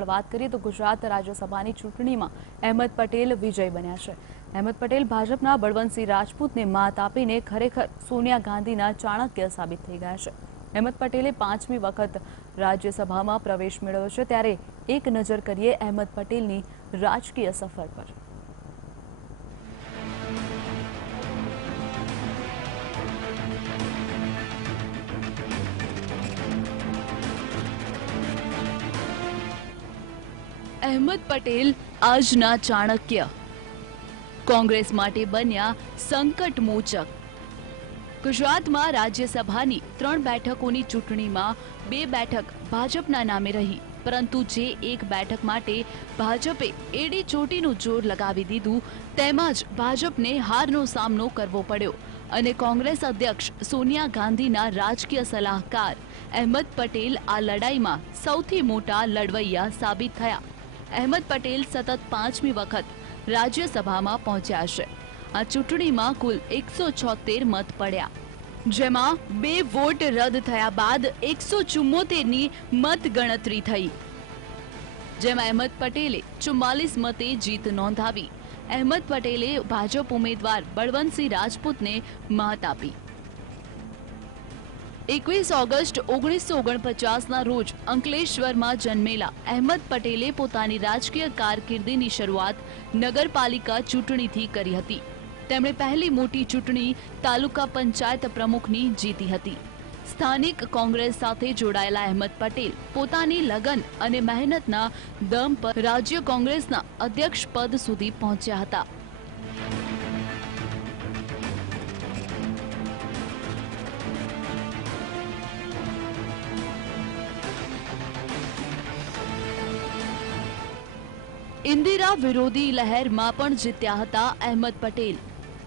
વાત કરીએ તો ગુજરાત રાજ્યસભાની ચૂંટણીમાં અહેમદ પટેલ વિજય બન્યા છે। અહેમદ પટેલ ભાજપના બળવંતસિંહ રાજપૂતને માત આપીને ખરેખર સોનિયા ગાંધીના ચાણક્ય સાબિત થઈ ગયા છે। અહેમદ પટેલે 5મી વખત રાજ્યસભામાં પ્રવેશ મેળવ્યો છે। ત્યારે એક નજર કરીએ અહેમદ પટેલની રાજકીય સફર પર। અહેમદ પટેલ આજના ચાણક્ય, કોંગ્રેસ માટે બન્યા સંકટ મોચક। ગુજરાતમાં રાજ્યસભાની 3 બેઠકોની ચૂંટણીમાં 2 બેઠક ભાજપના નામે રહી, પરંતુ જે એક બેઠક માટે ભાજપે એડી ચોટીનું જોર લગાવી દીધું, તેમાં જ ભાજપને હારનો સામનો કરવો પડ્યો અને કોંગ્રેસ અધ્યક્ષ સોનિયા ગાંધીના રાજકીય સલાહકાર અહેમદ પટેલ આ લડાઈમાં સૌથી મોટા લડવૈયા સાબિત થયા। અહેમદ પટેલ સતત 5મી વખત રાજ્યસભામાં પહોંચ્યા છે। આ ચૂંટણીમાં કુલ 176 મત પડ્યા, જેમાં 2 વોટ રદ થયા બાદ 174ની મત ગણતરી થઈ, જેમાં અહેમદ પટેલે 44 મતે જીત નોંધાવી। અહેમદ પટેલે ભાજપ ઉમેદવાર બળવંતસિંહ રાજપૂતને માત આપી। 21 ઓગસ્ટ 1949ના રોજ અંકલેશ્વરમાં જન્મેલા અહેમદ પટેલે પોતાની રાજકીય કારકિર્દીની શરૂઆત નગરપાલિકા ચૂંટણીથી કરી હતી। તેમણે પહેલી મોટી ચૂંટણી તાલુકા પંચાયત પ્રમુખની જીતી હતી। સ્થાનિક કોંગ્રેસ સાથે જોડાયેલા અહેમદ પટેલ પોતાની લગન અને મહેનતના દમ પર રાજ્ય કોંગ્રેસના અધ્યક્ષ પદ સુધી પહોંચ્યા હતા। ઇન્દિરા વિરોધી લહેરમાં પણ જીત્યા હતા અહેમદ પટેલ।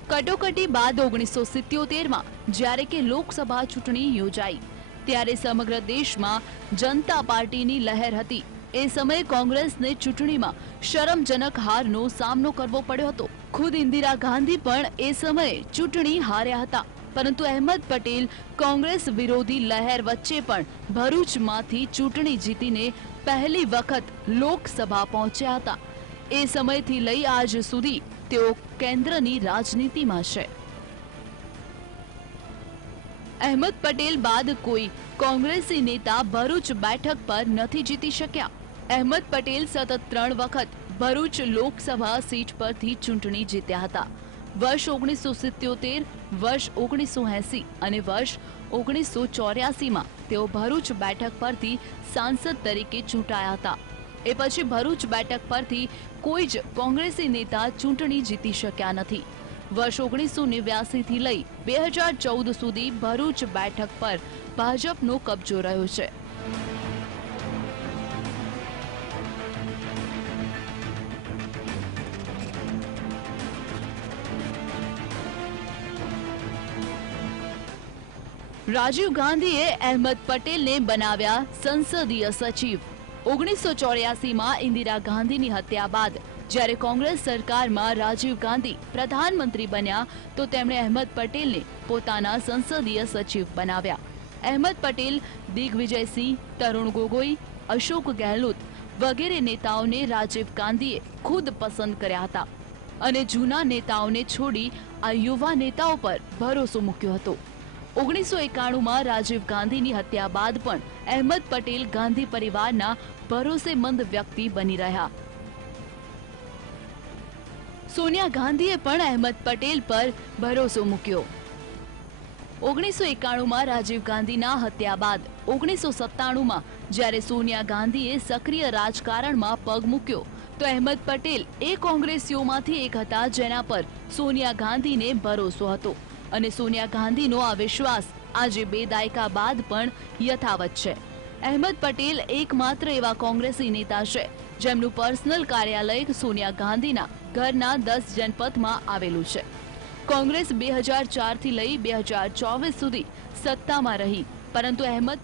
કટોકટી બાદ 1977માં જ્યારે કે લોકસભા ચૂંટણી યોજાઈ, ત્યારે સમગ્ર દેશમાં જનતા પાર્ટીની લહેર હતી। એ સમયે કોંગ્રેસને ચૂંટણીમાં શરમજનક હારનો સામનો કરવો પડ્યો હતો। ખુદ ઇન્દિરા ગાંધી પણ એ સમયે ચૂંટણી હાર્યા હતા, પરંતુ અહેમદ પટેલ કોંગ્રેસ વિરોધી લહેર વચ્ચે પણ ભરૂચમાંથી ચૂંટણી જીતીને પહેલી વખત લોકસભા પહોંચ્યા હતા। એ સમયથી લઈ આજ સુધી તેઓ કેન્દ્રની રાજનીતિમાં છે। અહેમદ પટેલ બાદ કોઈ કોંગ્રેસી નેતા ભરૂચ બેઠક પર નથી જીતી શક્યા। અહેમદ પટેલ સતત 3 વખત ભરૂચ લોકસભા સીટ પરથી ચૂંટણી જીત્યા હતા। વર્ષ 1977, વર્ષ 1980 અને વર્ષ 1984માં તેઓ ભરૂચ બેઠક પરથી સાંસદ તરીકે ચૂંટાયા હતા। એ પછી ભરૂચ બેઠક પરથી કોઈ જ કોંગ્રેસી નેતા ચૂંટણી જીતી શક્યા નથી। વર્ષ 1989થી લઈ 2014 સુધી ભરૂચ બેઠક પર ભાજપનો કબજો રહ્યો છે। રાજીવ ગાંધીએ અહેમદ પટેલને બનાવ્યા સંસદીય સચિવ। 1984માં ઇન્દિરા ગાંધીની હત્યા બાદ જ્યારે કોંગ્રેસ સરકારમાં રાજીવ ગાંધી પ્રધાનમંત્રી બન્યા, તો તેમણે અહેમદ પટેલને પોતાના સંસદીય સચિવ બનાવ્યા। અહેમદ પટેલ, દિગ્વિજયસિંહ, તરુણ ગોગોઈ, અશોક ગેહલોત વગેરે નેતાઓને રાજીવ ગાંધીએ ખુદ પસંદ કર્યા હતા અને જૂના નેતાઓને છોડી આ યુવા નેતાઓ પર ભરોસો મૂક્યો હતો। 1991માં રાજીવ ગાંધીની હત્યા બાદ પણ અહેમદ પટેલ ગાંધી પરિવારના ભરોસેમંદ વ્યક્તિ બની રહ્યા। સોનિયા ગાંધીએ પણ અહેમદ પટેલ પર ભરોસો મૂક્યો। 1991માં રાજીવ ગાંધીના હત્યા બાદ 1997માં જ્યારે સોનિયા ગાંધીએ સક્રિય રાજકારણમાં પગ મૂક્યો, તો અહેમદ પટેલ એ કોંગ્રેસીઓમાંથી એક હતા જેના પર સોનિયા ગાંધીને ભરોસો હતો અને સોનિયા ગાંધીનો આ વિશ્વાસ આજે 2 દાયકા બાદ પણ યથાવત છે। અહેમદ પટેલ એકમાત્ર એવા કોંગ્રેસી નેતા છે જેમનું પર્સનલ કાર્યાલય સોનિયા ગાંધીના ઘરના 10 જનપથમાં આવેલું છે। કોંગ્રેસ 2004થી લઈ 2024 સુધી સત્તામાં રહી, પરંતુ અહેમદ